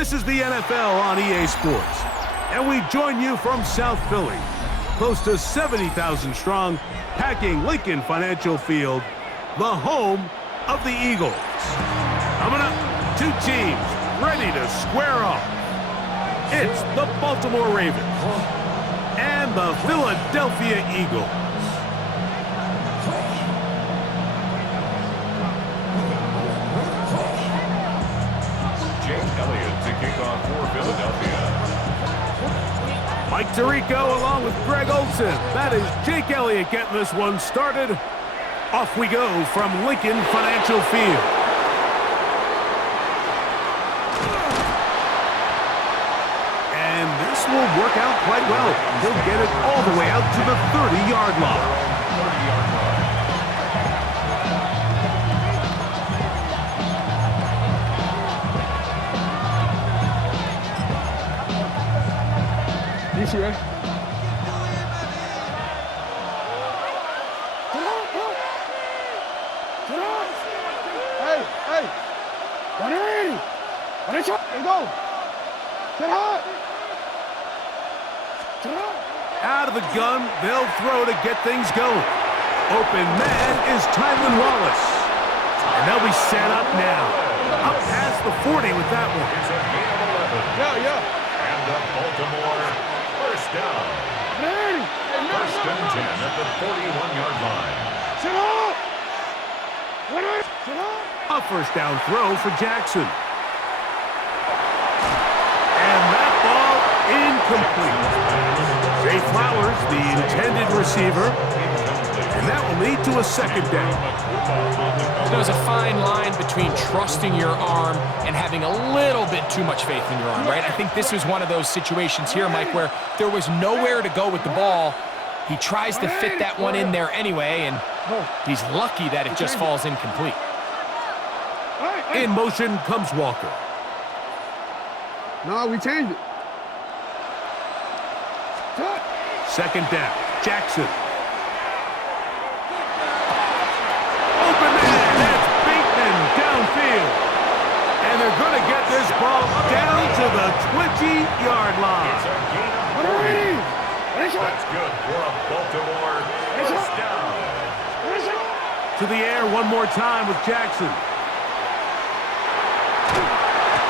This is the NFL on EA Sports, and we join you from South Philly, close to 70,000 strong, packing Lincoln Financial Field, the home of the Eagles. Coming up, two teams ready to square off. It's the Baltimore Ravens and the Philadelphia Eagles. To kick off for Philadelphia. Mike Tirico along with Greg Olson. That is Jake Elliott getting this one started. Off we go from Lincoln Financial Field. And this will work out quite well. He'll get it all the way out to the 30-yard line. You right? Hey, hey! 180! 180! Let's go! Get hot! Out of the gun, they'll throw to get things going. Open man is Tylan Wallace. And they'll be set up now. Up past the 40 with that one. It's a gain of 11. Yeah. And the Baltimore first down. First and 10 at the 41-yard line. Sit up! A first down throw for Jackson. And that ball incomplete. Zay Flowers, the intended receiver. And that will lead to a second down. There's a fine line between trusting your arm and having a little bit too much faith in your arm, right? I think this was one of those situations here, Mike, where there was nowhere to go with the ball. He tries to fit that one in there anyway, and he's lucky that it just falls incomplete. In motion comes Walker. No, we changed it. Second down, Jackson. Open man, that's Bateman downfield. And they're going to get this ball down to the 20-yard line. It's a gain of 40. That's good for a Baltimore first down. To the air one more time with Jackson.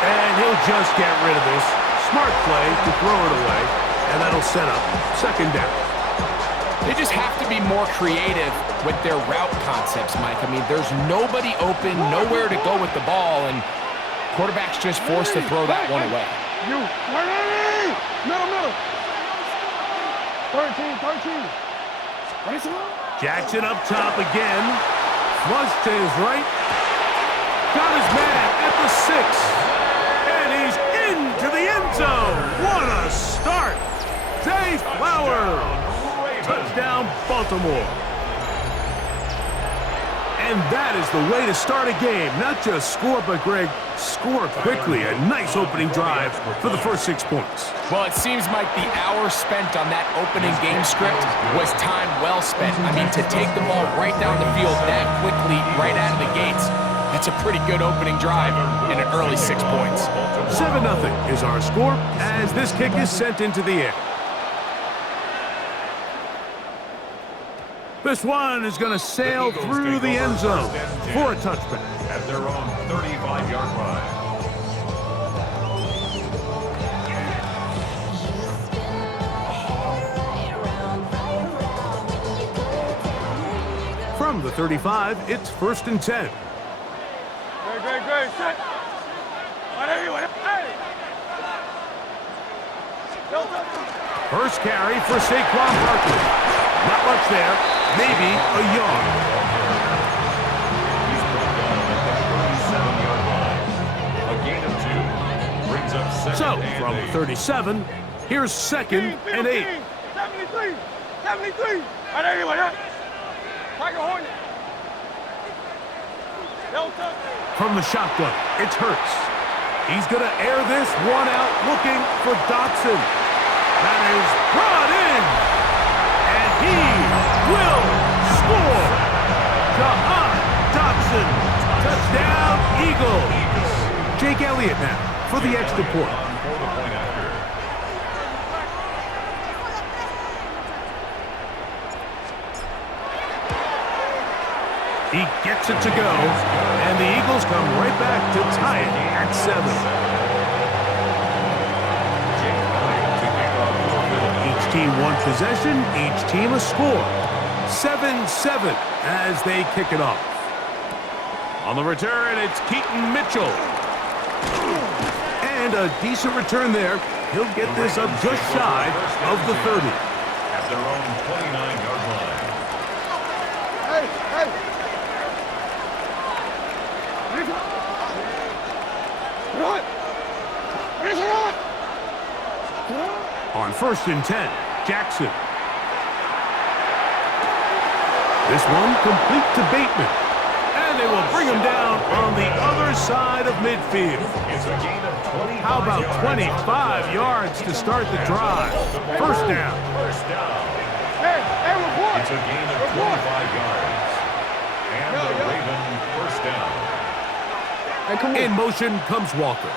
And he'll just get rid of this. Smart play to throw it away. And that'll set up second down. They just have to be more creative with their route concepts, Mike. I mean, there's nobody open, nowhere to go with the ball, and quarterback's just forced to throw that one away. Middle. 13. Jackson up top again. Flush to his right. Got his man at the 6. And he's into the end zone. What a start. Zay Flowers. Touchdown, Baltimore. And that is the way to start a game. Not just score, but, Greg, score quickly. A nice opening drive for the first 6 points. Well, it seems like the hour spent on that opening game script was time well spent. I mean, to take the ball right down the field that quickly, right out of the gates, that's a pretty good opening drive in an early 6 points. 7-0 is our score as this kick is sent into the air. This one is going to sail through the end zone for a touchback. At their own 35-yard line. From the 35, it's first and 10. Great. Set. First carry for Saquon Barkley. Not much there. Maybe a yard. He's brought down at the 37-yard line. A gain of 2 brings up second So, and from 8. 37, here's second and 8. 73. Tiger Hornet. From the shotgun, it's Hurts. He's going to air this one out looking for Dotson. That is brought in. And he will score. Jahan Dotson. Touchdown, Eagles. Jake Elliott now for the extra point. For the point after. He gets it to go, and the Eagles come right back to tie it at 7. Each team one possession, each team a score. 7-7 as they kick it off. On the return, it's Keaton Mitchell. And a decent return there. He'll get this up just shy of the 30. At their own 29-yard line. Hey, hey. What? On 1st and 10, Jackson. This one complete to Bateman. And they will bring him down on the other side of midfield. It's a gain of 25 How about yards. 25 yards to start the drive? First down. First down. Hey, hey, report. It's a gain of 25 yards. And the Raven first down. Hey, come on. In motion comes Walker.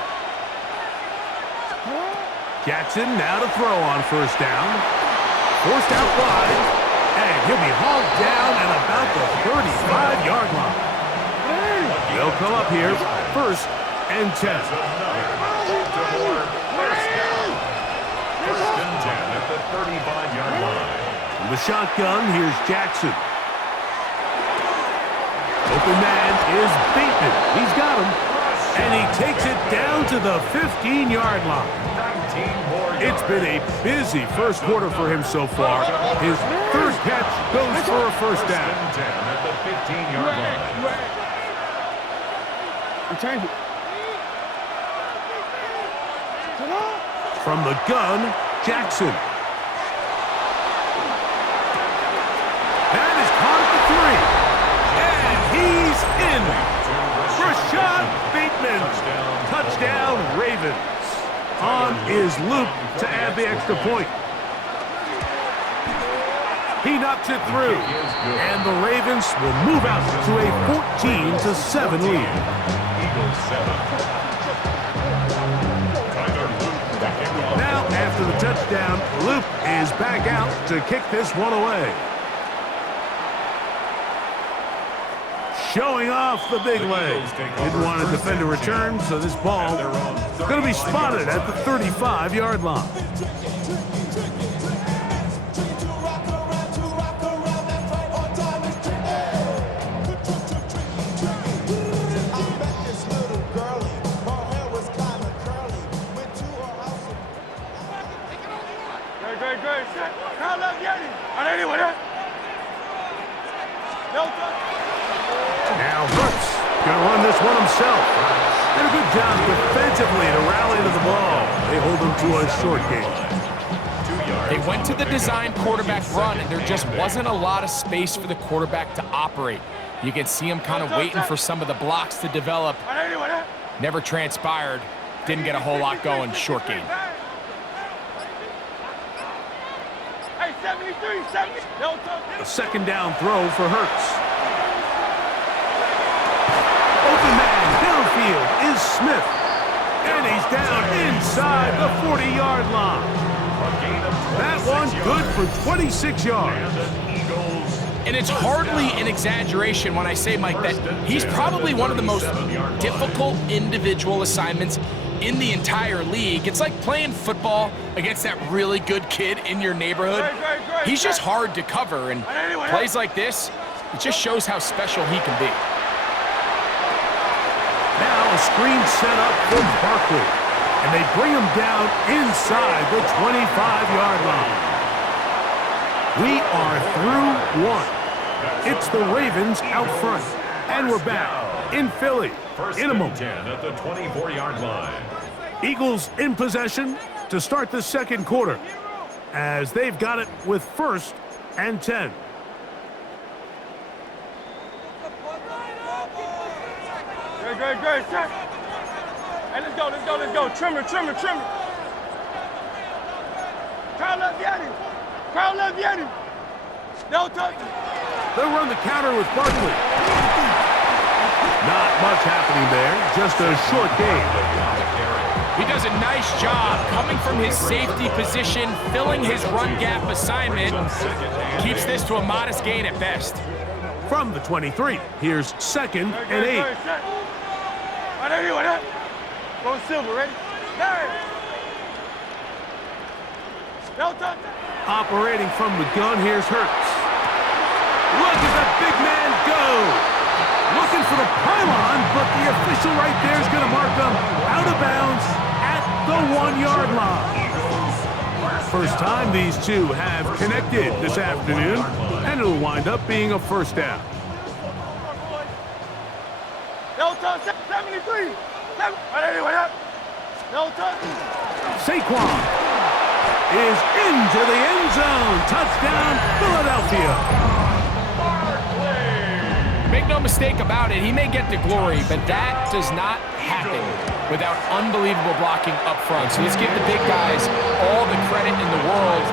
Jackson now to throw on first down. Forced out wide. And he'll be hauled down at about the 35-yard line. They'll come up here, 1st and 10. First down. First and 10 at the 35-yard line. From the shotgun, here's Jackson. Open man is Bateman. He's got him. And he takes it down to the 15-yard line. 19 more yards. It's been a busy first quarter for him so far. His 3rd catch goes for a first down. First and 10 at the 15-yard line. Change it. From the gun, Jackson. That is caught at the 3. And he's in. Rashad Bateman. Touchdown, Ravens. On is Luke to add the extra point. He knocks it through. And the Ravens will move out to a 14-7 lead. Eagles 7. Now, after the touchdown, Luke is back out to kick this one away. Showing off the big leg. Didn't want to defend a return, so this ball going to be spotted at the 35-yard line. Great. Now let's get him. Anyway, Now Hurts going to run this one himself. Did a good job defensively to rally to the ball. They hold him to a short game. They went to the design quarterback run, and there just wasn't a lot of space for the quarterback to operate. You can see him kind of waiting for some of the blocks to develop. Never transpired. Didn't get a whole lot going. Short game. Hey, 73, 70. A second down throw for Hurts. Open man downfield is Smith. And he's down inside the 40-yard line. That one good for 26 yards. And it's hardly an exaggeration when I say, Mike, that he's probably one of the most difficult individual assignments in the entire league. It's like playing football against that really good kid in your neighborhood. He's just hard to cover, and plays like this, it just shows how special he can be. Now a screen set up for Barkley, and they bring him down inside the 25-yard line. We are through one. It's the Ravens out front, and we're back in Philly in a moment. 10 at the 24-yard line. Eagles in possession to start the second quarter, as they've got it with 1st and 10. Great. Hey, let's go. Trimmer. Crowd left, get him. Don't touch him. They'll run the counter with Barkley. Not much happening there, just a short game. He does a nice job coming from his safety position, filling his run gap assignment. Keeps this to a modest gain at best. From the 23, here's 2nd and 8. Go silver, ready? Operating from the gun, here's Hurts. Look at that big man go! Looking for the pylon, but the official right there is going to mark them out of bounds at the 1-yard line. First time these two have connected this afternoon, and it'll wind up being a first down. 73. Saquon is into the end zone. Touchdown, Philadelphia. Make no mistake about it, he may get the glory, but that does not happen without unbelievable blocking up front. So let's give the big guys all the credit in the world.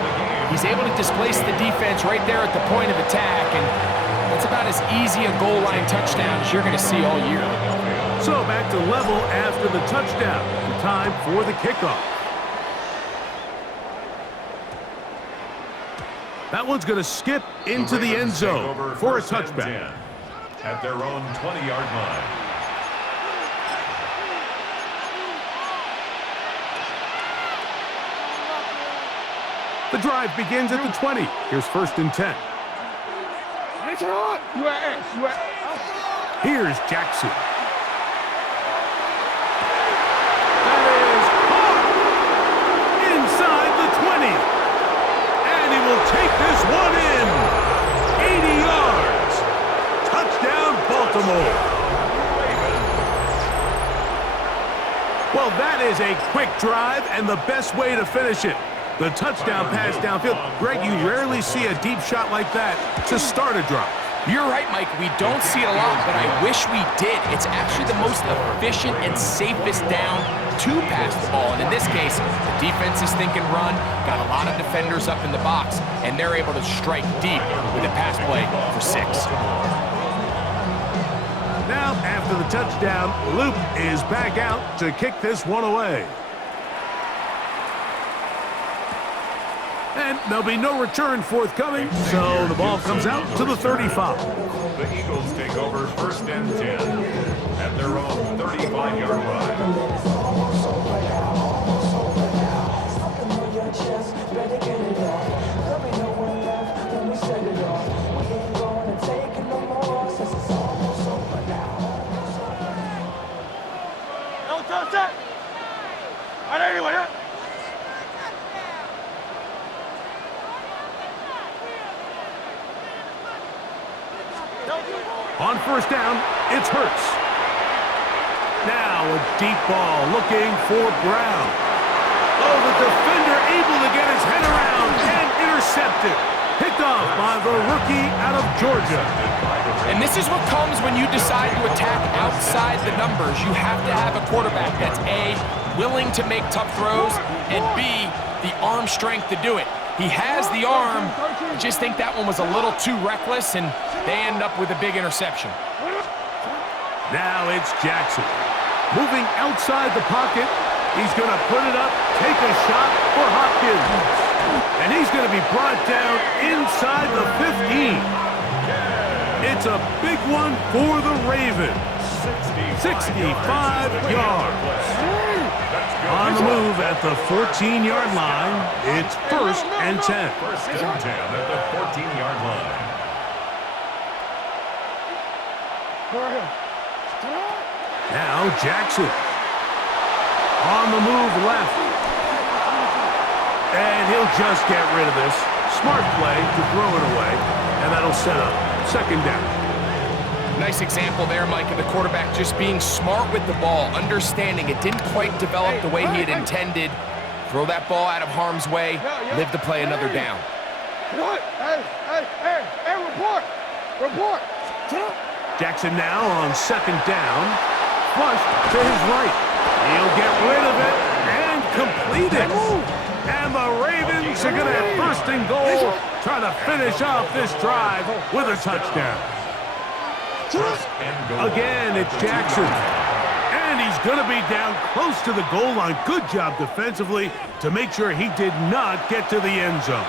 He's able to displace the defense right there at the point of attack, and that's about as easy a goal line touchdown as you're going to see all year. So back to level after the touchdown. Time for the kickoff. That one's going to skip into the end zone for a touchback. At their own 20-yard line. The drive begins at the 20. Here's 1st and 10. Here's Jackson. That is caught inside the 20. And he will take this one in. 80 yards. Touchdown, Baltimore. Well, that is a quick drive and the best way to finish it. The touchdown pass downfield. Greg, you rarely see a deep shot like that to start a drive. You're right, Mike. We don't see it a lot, but I wish we did. It's actually the most efficient and safest down to pass the ball. And in this case, the defense is thinking run, got a lot of defenders up in the box, and they're able to strike deep with a pass play for 6. Now, after the touchdown, Luke is back out to kick this one away. And there'll be no return forthcoming, so the ball comes out to the 35. The Eagles take over 1st and 10 at their own 35-yard line. On 1st down, it's Hurts. Now a deep ball looking for Brown. Oh, the defender able to get his head around and intercepted. Picked off by the rookie out of Georgia. And this is what comes when you decide to attack outside the numbers. You have to have a quarterback that's A, willing to make tough throws, and B, the arm strength to do it. He has the arm. I just think that one was a little too reckless, and they end up with a big interception. Now it's Jackson. Moving outside the pocket. He's going to put it up, take a shot for Hopkins. And he's going to be brought down inside the 15. It's a big one for the Ravens. 65 yards. On the move at the 14-yard line, it's 1st and 10. 1st and 10 at the 14-yard line. Now Jackson. On the move left. And he'll just get rid of this. Smart play to throw it away, and that'll set up 2nd down. Nice example there, Mike, of the quarterback just being smart with the ball, understanding it didn't quite develop the way he had intended. Throw that ball out of harm's way, live to play another down. Hey, report. Jackson now on 2nd down. Flush to his right. He'll get rid of it and complete it. And the Ravens are going to have 1st and goal, trying to finish off this drive with a touchdown. Again, it's Jackson. And And he's going to be down close to the goal line. Good job defensively to make sure he did not get to the end zone.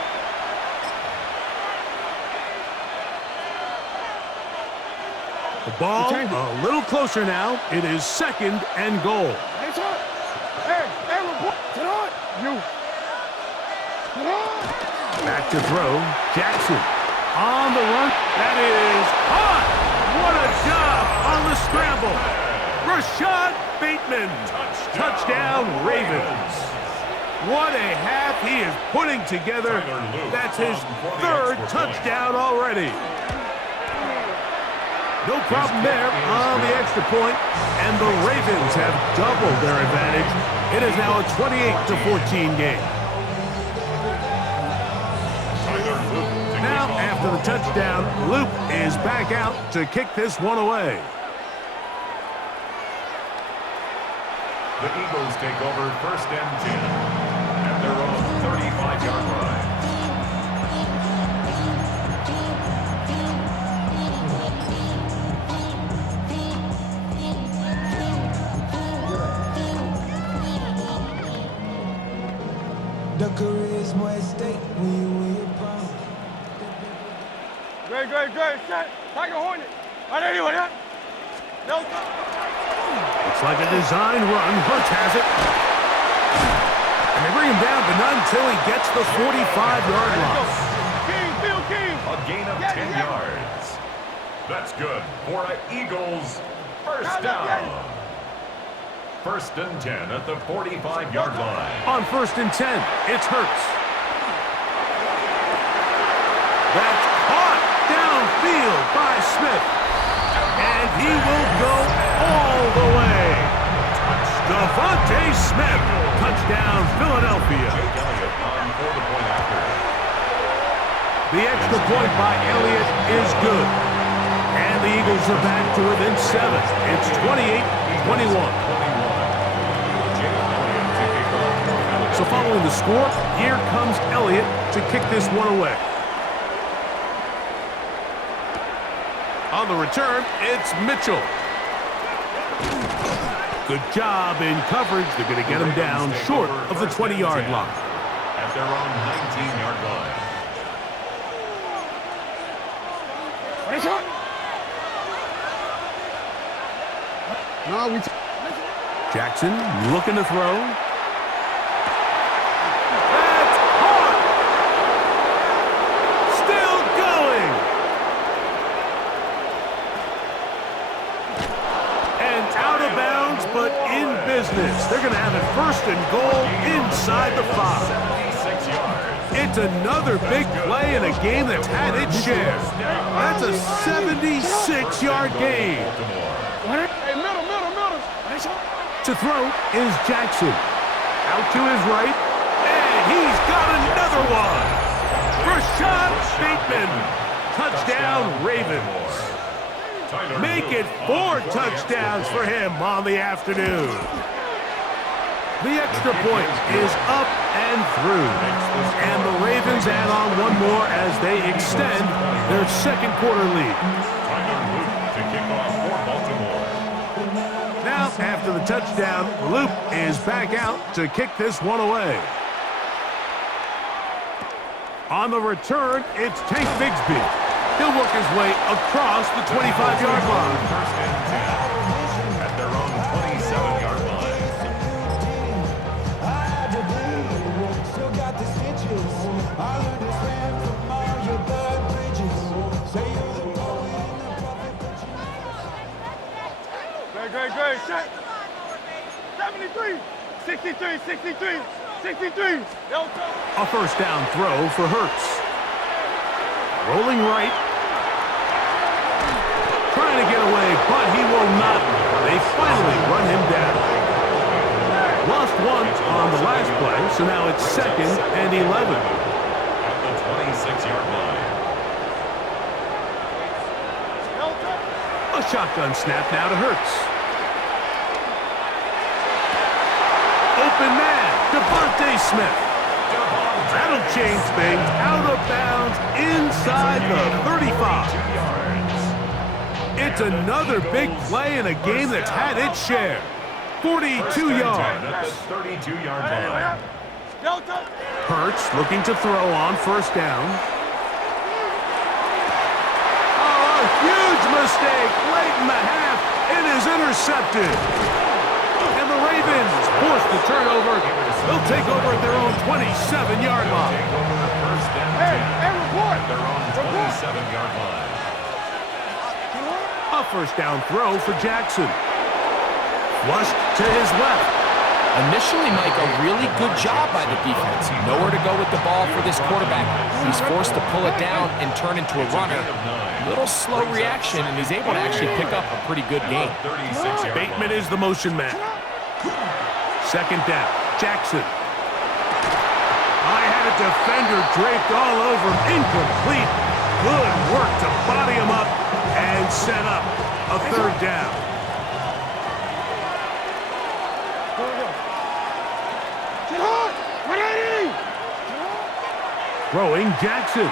The ball a little closer now. It is 2nd and goal. Hey, report. Sit on. You. Sit on. Back to throw. Jackson on the run. That is caught. What a job on the scramble. Rashad Bateman. Touchdown, Ravens. What a half he is putting together. That's his 3rd touchdown already. No problem there on the extra point, and the Ravens have doubled their advantage. It is now a 28-14 game. Now, after the touchdown, Luke is back out to kick this one away. The Eagles take over 1st and 10 at their own 35-yard line. Great. Set. Tiger Hornet. Ada di mana? Delta. Looks like a design run. Hurts has it. And they bring him down, but not until he gets the 45-yard line. King. A gain of 10 yards. That's good for an Eagles 1st down. 1st and 10 at the 45-yard line. On 1st and 10, it's Hurts. That's caught downfield by Smith. And he will go all the way. Devontae Smith, touchdown Philadelphia. The extra point by Elliott is good. And the Eagles are back to within 7. It's 28-21. So following the score, here comes Elliott to kick this one away. On the return, it's Mitchell. Good job in coverage. They're going to get him down short of the 20-yard line. At their own 19-yard line. Jackson looking to throw. That's caught! Still going! And out of bounds, but in business. They're going to have it 1st and goal inside the 5. 76 yards. It's another big play in a game that's had its share. That's a 76-yard gain. Hey, middle. To throw is Jackson. Out to his right, and he's got another one. Rashad Bateman. Touchdown, Ravens. Make it 4 touchdowns for him on the afternoon. The extra point is up and through. And the Ravens add on one more as they extend their 2nd quarter lead. To kick off for Baltimore. Now, after the touchdown, Luke is back out to kick this one away. On the return, it's Tank Bigsby. He'll work his way across the 25-yard line. 1st and 10 at their own 27-yard line. Great. Set. 73. 63. Delta. A 1st down throw for Hurts. Rolling right. Trying to get away, but he will not. They finally run him down. Lost 1 on the last play, so now it's 2nd and 11. At the 26-yard line. Delta. A shotgun snap now to Hurts. Open man, Devontae Smith. That'll change things. Out of bounds inside the 35. It's another big play in a game that's had its share. 42 yards. At the 32-yard line. Delta. Hurts looking to throw on first down. Oh, a huge mistake late in the half. It is intercepted. And the Ravens force the turnover. They'll take over at their own 27-yard line. Take over the first and 10 Hey, report. at their own 27-yard line. A first down throw for Jackson. Flushed to his left. Initially, Mike, a really good job by the defense. Nowhere to go with the ball for this quarterback. He's forced to pull it down and turn into a runner. Little slow reaction, and he's able to actually pick up a pretty good gain. Bateman is the motion man. Second down, Jackson. I had a defender draped all over him. Incomplete. Good work to body him up and set up a third down. Throwing Jackson.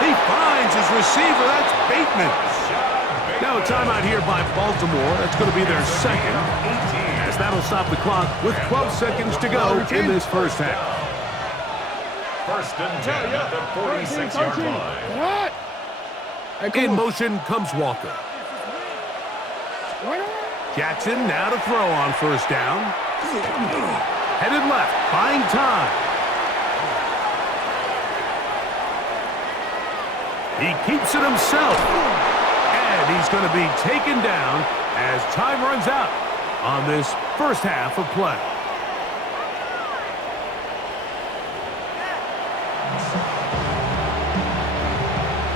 He finds his receiver. That's Bateman. Now a timeout here by Baltimore. That's going to be their second, as that'll stop the clock with 12 seconds to go in this first half. First and 10 at the 46-yard line. In motion comes Walker. Jackson now to throw on first down. Headed left, buying time. He keeps it himself. And he's going to be taken down as time runs out on this first half of play.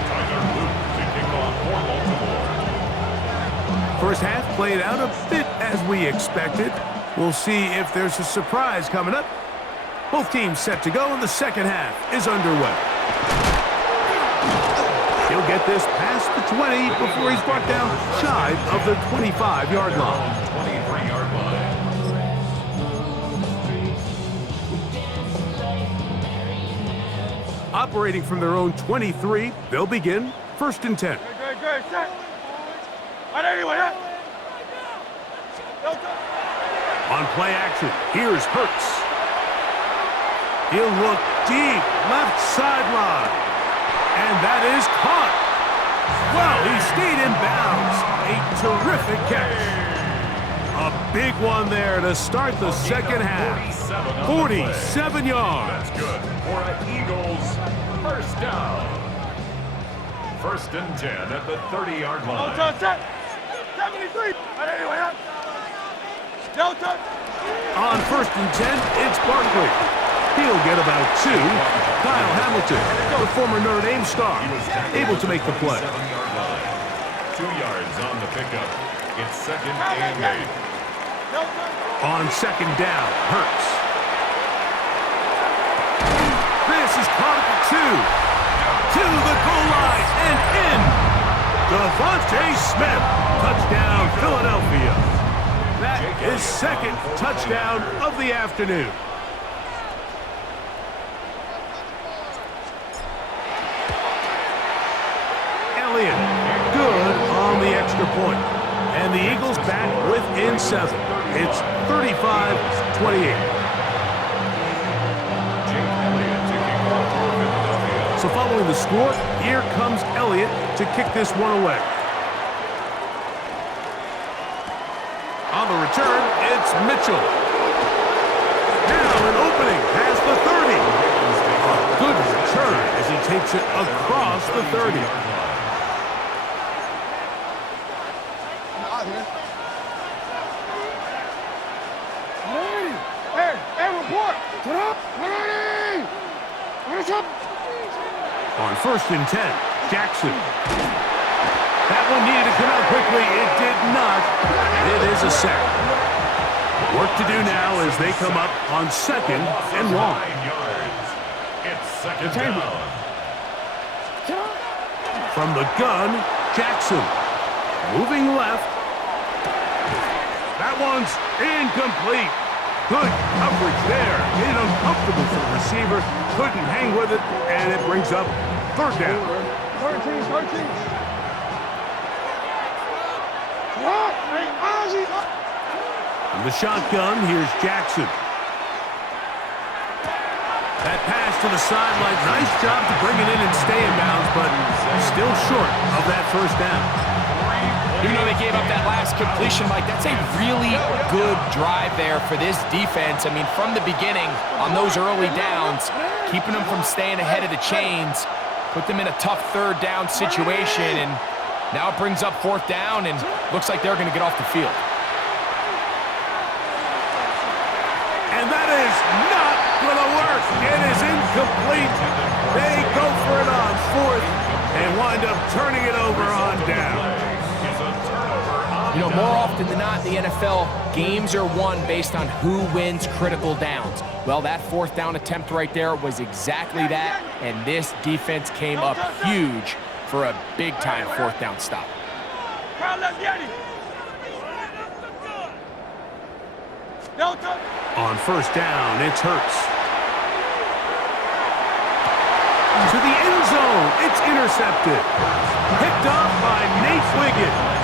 Tyler Luke to kick off for Baltimore. First half played out a bit as we expected. We'll see if there's a surprise coming up. Both teams set to go, and the second half is underway. He'll get this past the 20 before he's brought down shy of the 25-yard line. 23-yard line. Operating from their own 23, they'll begin first and 10. Good. Set. Right anyway, huh? Delta. On play action, here's Hurts. He'll look deep, left sideline. And that is caught. Well, he stayed in bounds. A terrific catch. A big one there to start the second half. 47 yards. That's good for an Eagles first down. First and 10 at the 30-yard line. Delta set. 73. Right anyway, huh? Delta. On first and 10, it's Barkley. He'll get about 2. Kyle Hamilton, the former Notre Dame star, able to make the play. 7-yard line. 2 yards on the pickup. It's second and 8. Delta. On second down, Hurts. This is caught at the 2. To the goal line and in. Devontae Smith. Touchdown, Philadelphia. That is second touchdown of the afternoon. Elliott, good on the extra point. And the Eagles back within 7. It's 35-28. So following the score, here comes Elliott to kick this one away. On the return, it's Mitchell. Now an opening past the 30. A good return as he takes it across the 30. Hey, report. On first and 10, Jackson. That one needed to come out quickly. It did not. It is a sack. Work to do now as they come up on second and long. 9 yards. It's second down. From the gun, Jackson. Moving left. That one's incomplete. Good coverage there. Made it uncomfortable for the receiver. Couldn't hang with it, and it brings up third down. 13. In the shotgun, here's Jackson. That pass to the sideline. Nice job to bring it in and stay in bounds, but still short of that first down. Even though they gave up that last completion, Mike, that's a really good drive there for this defense. I mean, from the beginning, on those early downs, keeping them from staying ahead of the chains, put them in a tough third down situation, and now it brings up fourth down, and looks like they're going to get off the field. And that is not going to work. It is incomplete. They go for it on fourth and wind up turning it over on down. You know, more often than not in the NFL, games are won based on who wins critical downs. Well, that fourth down attempt right there was exactly that, and this defense came up huge for a big-time fourth down stop. On first down, it's Hurts. To the end zone, it's intercepted. Picked up by Nate Wiggins.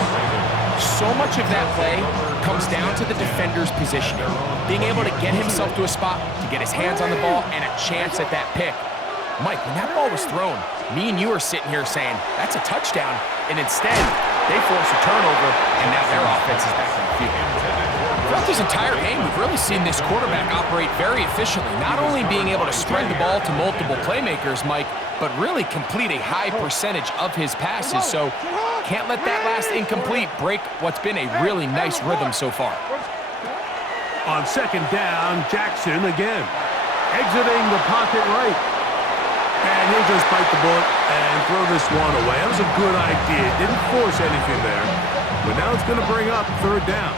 So much of that play comes down to the defender's positioning. Being able to get himself to a spot, to get his hands on the ball, and a chance at that pick. Mike, when that ball was thrown, me and you are sitting here saying, that's a touchdown, and instead, they force a turnover, and now their offense is back on the field. Throughout this entire game, we've really seen this quarterback operate very efficiently, not only being able to spread the ball to multiple playmakers, Mike, but really complete a high percentage of his passes, so can't let that last incomplete break what's been a really nice rhythm so far. On second down, Jackson again, exiting the pocket right. And he'll just bite the bullet and throw this one away. That was a good idea. Didn't force anything there. But now it's going to bring up third down.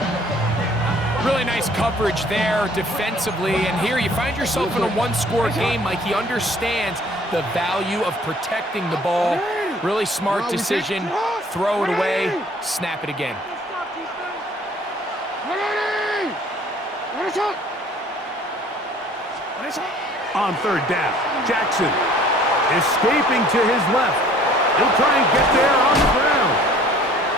Really nice coverage there defensively. And here you find yourself in a one-score game. Like, he understands the value of protecting the ball. Really smart decision. Throw it away. Snap it again. On third down, Jackson escaping to his left. He'll try and get there on the ground.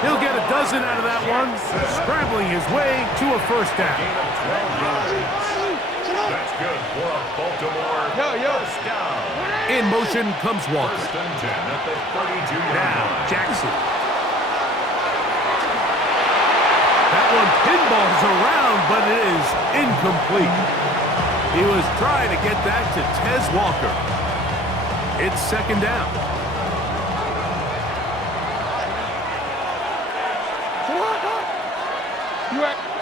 He'll get a dozen out of that one, scrambling his way to a first down. That's good for a Baltimore first down. In motion comes Walker. First and 10 at the 32-yard Now, line. Jackson. That one pinballs around, but it is incomplete. He was trying to get that to Tez Walker. It's second down.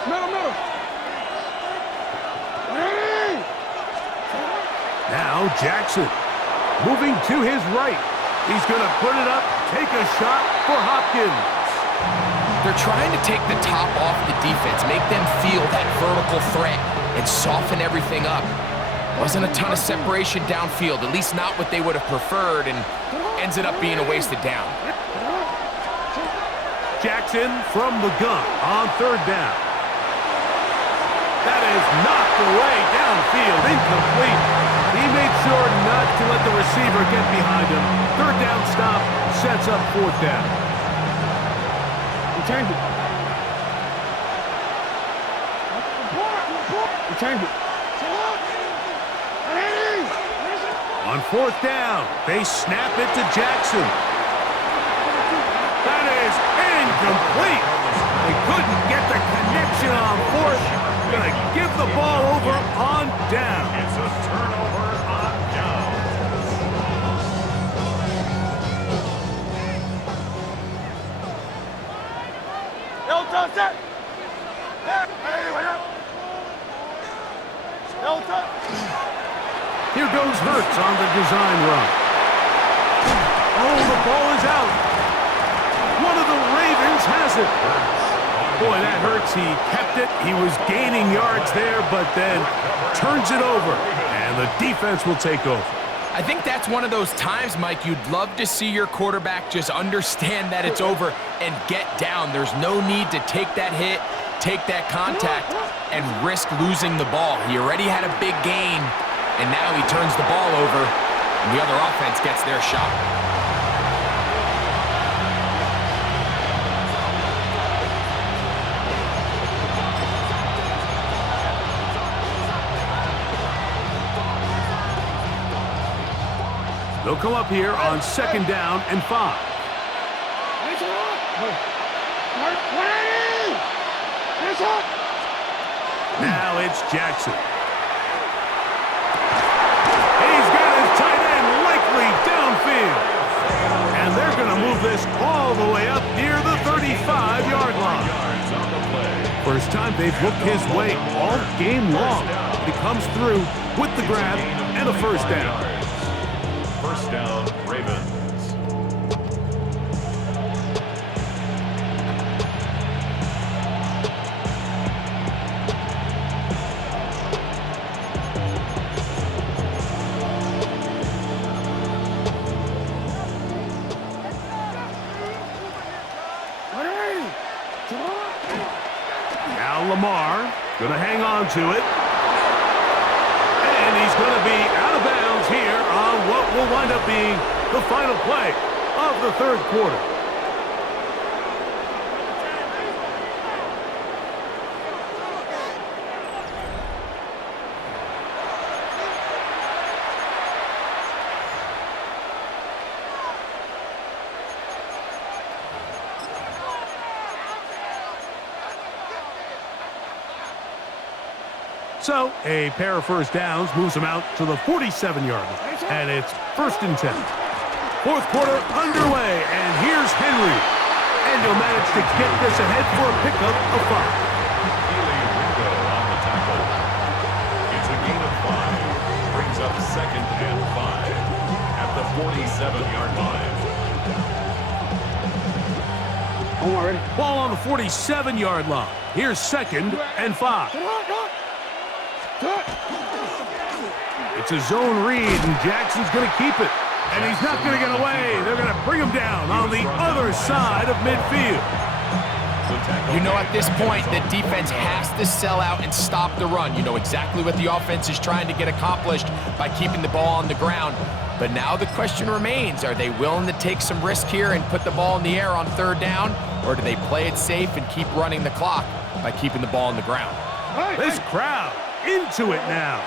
Middle. Now Jackson moving to his right. He's going to put it up, take a shot for Hopkins. They're trying to take the top off the defense, make them feel that vertical threat, and soften everything up. Wasn't a ton of separation downfield, at least not what they would have preferred, and ends it up being a wasted down. Jackson from the gun on third down. That is knocked away downfield, incomplete. He made sure not to let the receiver get behind him. Third down stop sets up fourth down. Return it. On fourth down, they snap it to Jackson. That is incomplete. They couldn't get the connection on fourth. Gonna give the ball over on down. It's a turnover on down. Here goes Hurts on the design run. Oh, the ball is out. One of the Ravens has it. Boy, that hurts. He kept it. He was gaining yards there, but then turns it over, and the defense will take over. I think that's one of those times, Mike, you'd love to see your quarterback just understand that it's over and get down. There's no need to take that hit, take that contact, and risk losing the ball. He already had a big gain, and now he turns the ball over, and the other offense gets their shot. They'll come up here on 2nd down and 5. Now it's Jackson. He's got his tight end likely downfield. And they're going to move this all the way up near the 35-yard line. First time they've looked his way all game long. He comes through with the grab and a first down. First down, Ravens. Now Lamar going to hang on to it. And he's going to be out of bounds here on what will wind up being the final play of the 3rd quarter. So, a pair of first downs moves them out to the 47-yard line. And it's 1st and 10. 4th quarter underway, and here's Henry. And he'll manage to get this ahead for a pickup of 5. Ringo on the tackle. It's a gain of 5. Brings up 2nd and 5 at the 47-yard line. Ball on the 47-yard line. Here's 2nd and 5. It's a zone read, and Jackson's going to keep it. And he's not going to get away. They're going to bring him down on the other side of midfield. You know, at this point, the defense has to sell out and stop the run. You know exactly what the offense is trying to get accomplished by keeping the ball on the ground. But now the question remains, are they willing to take some risk here and put the ball in the air on 3rd down? Or do they play it safe and keep running the clock by keeping the ball on the ground? This crowd into it now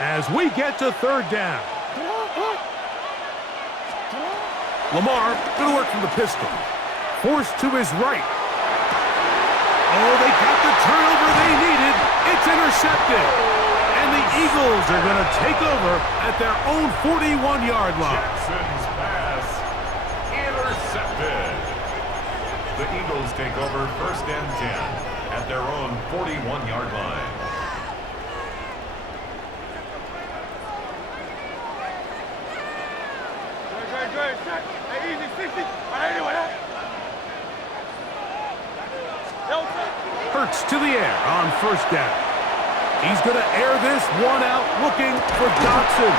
as we get to 3rd down. Lamar going to work from the pistol. Forced to his right. Oh, they got the turnover they needed. It's intercepted. And the Eagles are going to take over at their own 41-yard line. Jackson's pass intercepted. The Eagles take over 1st and 10 at their own 41-yard line. Hurts to the air on 1st down. He's going to air this one out looking for Dotson.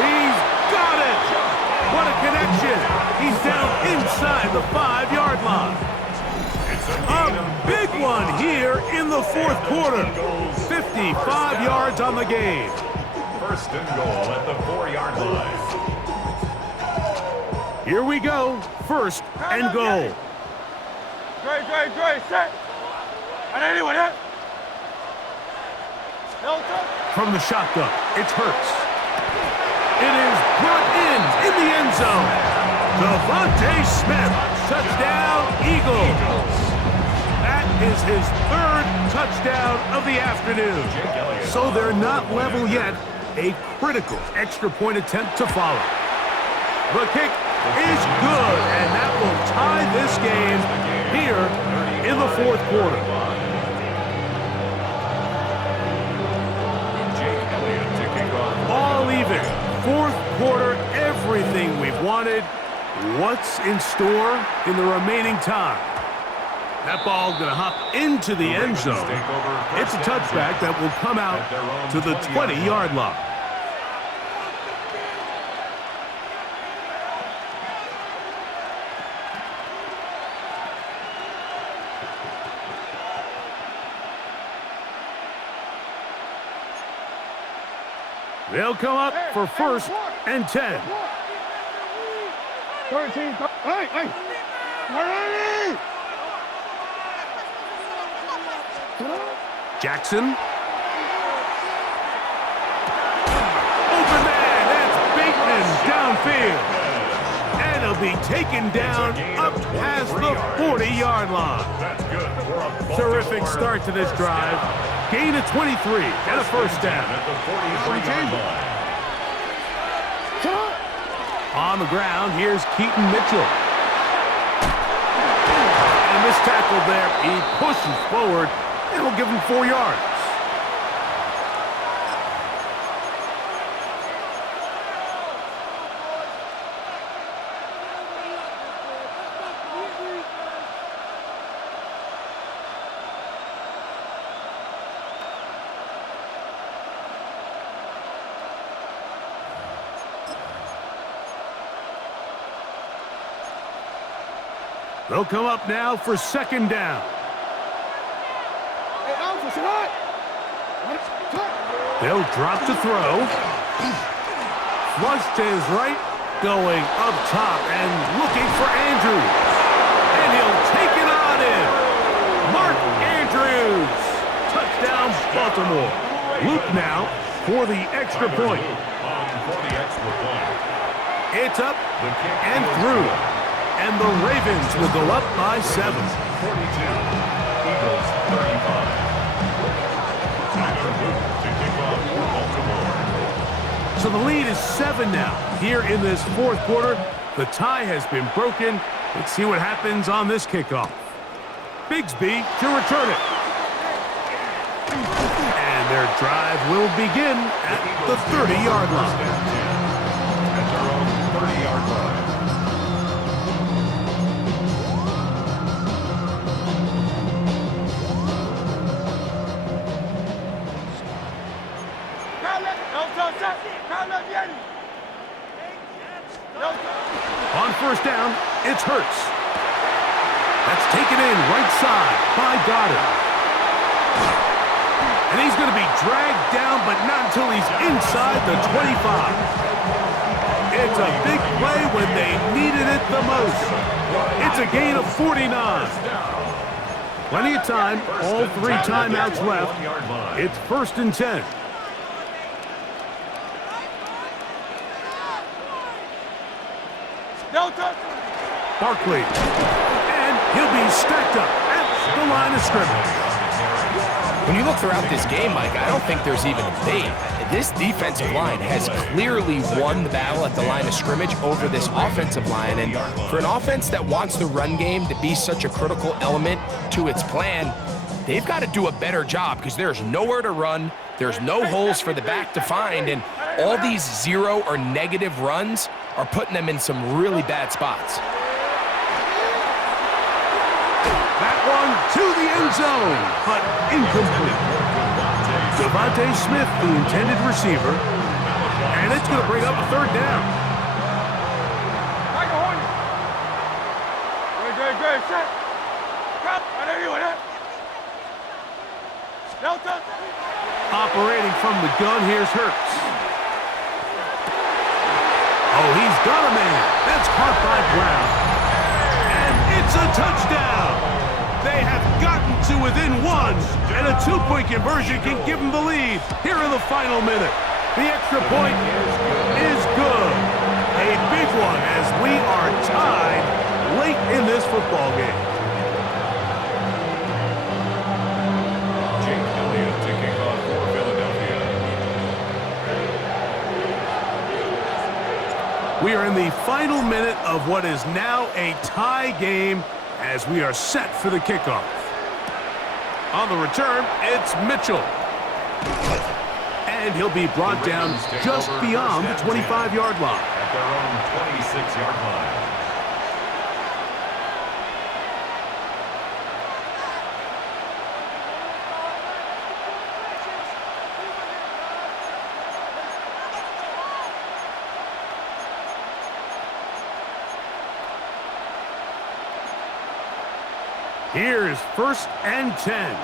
He's got it. What a connection. He's down inside the 5-yard line. A big one here in the 4th quarter. 55 yards on the game. 1st and goal at the 4-yard line. Here we go. 1st and goal. Great, set. From the shotgun, it's Hurts. It is brought in the end zone. Devontae Smith, touchdown, Eagles. That is his 3rd touchdown of the afternoon. So they're not level yet. A critical extra point attempt to follow. The kick is good, and that will tie this game here in the 4th quarter. All even. 4th quarter, everything we've wanted. What's in store in the remaining time? That ball going to hop into the end zone. It's a touchback that will come out to the 20-yard line. They'll come up for 1st and 10. 13. Hey! Jackson. Open man. That's Bateman downfield. And he'll be taken down up past the 40-yard line. That's good for a Terrific Baltimore start to this drive. Gain of 23 and a first down. at the 43-yard line. On the ground, here's Keaton Mitchell. And this tackle there, he pushes forward, and will give him 4 yards. They'll come up now for second down. They'll drop to throw. Flush to his right, going up top and looking for Andrews. And he'll take it on in. Mark Andrews. Touchdown, Baltimore. Luke now for the extra point. It's up and through. And the Ravens will go up by 7. 42, Eagles 35. Tyler Luke to kick off for Baltimore. So the lead is 7 now. Here in this fourth quarter, the tie has been broken. Let's see what happens on this kickoff. Bigsby to return it. And their drive will begin at the 30-yard line. At their own 30-yard line. On first down, it's Hurts. That's taken in right side by Goddard. And he's going to be dragged down, but not until he's inside the 25. It's a big play when they needed it the most. It's a gain of 49. Plenty of time, all 3 timeouts left. It's 1st and 10. Barkley, and he'll be stacked up at the line of scrimmage. When you look throughout this game, Mike, I don't think there's even a debate. This defensive line has clearly won the battle at the line of scrimmage over this offensive line. And for an offense that wants the run game to be such a critical element to its plan, they've got to do a better job because there's nowhere to run. There's no holes for the back to find. And all these 0 or negative runs are putting them in some really bad spots. That one to the end zone, but incomplete. Devontae Smith, the intended receiver, and it's going to bring up a 3rd down. Operating from the gun, here's Hurts. Oh, he's got a man. That's caught by Brown. And it's a touchdown. They have gotten to within 1, and a 2-point conversion can give them the lead here in the final minute. The extra point is good. A big one as we are tied late in this football game. Jake Elliott to kick off for Philadelphia. We are in the final minute of what is now a tie game as we are set for the kickoff. On the return, it's Mitchell. And he'll be brought down just beyond the 25-yard line. At their own 26-yard line. Here's 1st and 10.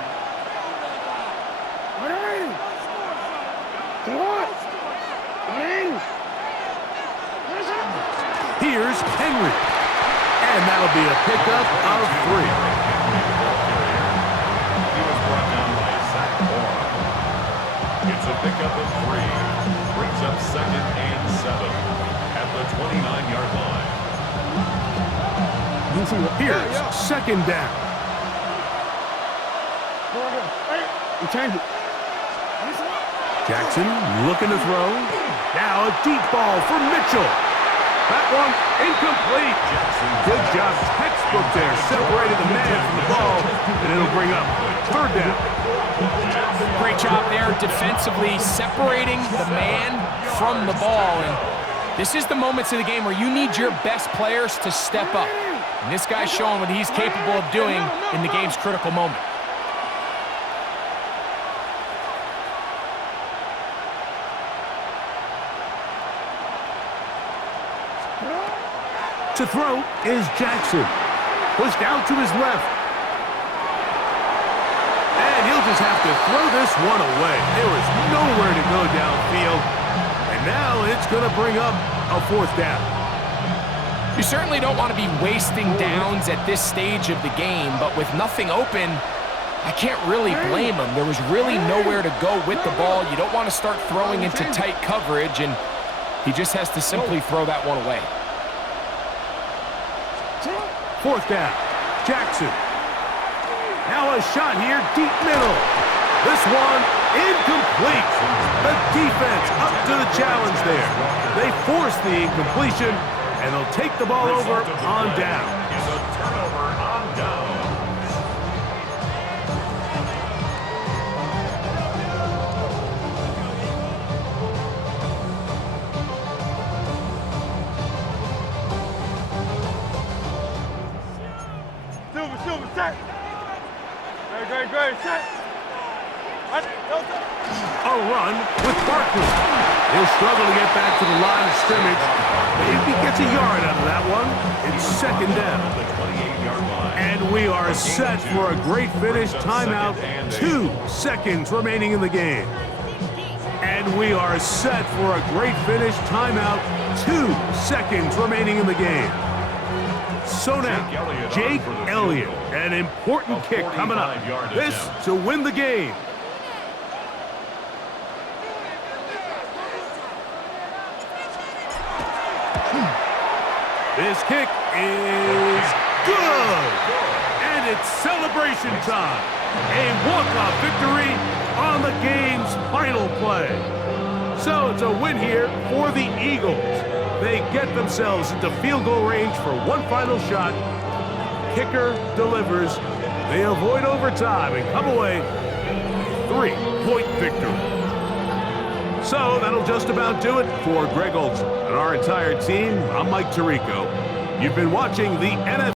Here's Henry. And that'll be a pickup of 3. He was brought down by Zach Orr. It's a pickup of 3. Brings up 2nd and 7. At the 29-yard line. Here's second down. You change it. Jackson looking to throw. Now a deep ball for Mitchell. That one incomplete. Good job, textbook there. Separated the man from the ball, and it'll bring up third down. Great job there defensively, separating the man from the ball. And this is the moments of the game where you need your best players to step up. And this guy's showing what he's capable of doing in the game's critical moment. To throw is Jackson. Pushed out to his left. And he'll just have to throw this one away. There was nowhere to go downfield. And now it's going to bring up a fourth down. You certainly don't want to be wasting downs at this stage of the game, but with nothing open, I can't really blame him. There was really nowhere to go with the ball. You don't want to start throwing into tight coverage, and he just has to simply throw that one away. Fourth down, Jackson. Now a shot here, deep middle. This one incomplete. The defense up to the challenge there. They force the incompletion, and they'll take the ball over on down. Is a turnover on down. Silver, set. Great, set. A run with Barkley. He'll struggle to get back to the line of scrimmage. Maybe gets a yard out of that one. It's second down. The 28-yard line. And we are set for a great finish. Timeout. 2 seconds remaining in the game. And we are set for a great finish. Timeout. 2 seconds remaining in the game. So now, Jake Elliott, an important kick coming up. This to win the game. This kick is good. And it's celebration time. A walk-off victory on the game's final play. So it's a win here for the Eagles. They get themselves into field goal range for one final shot. Kicker delivers. They avoid overtime and come away 3-point victory. So that'll just about do it for Greg Olson and our entire team. I'm Mike Tirico. You've been watching the NFL.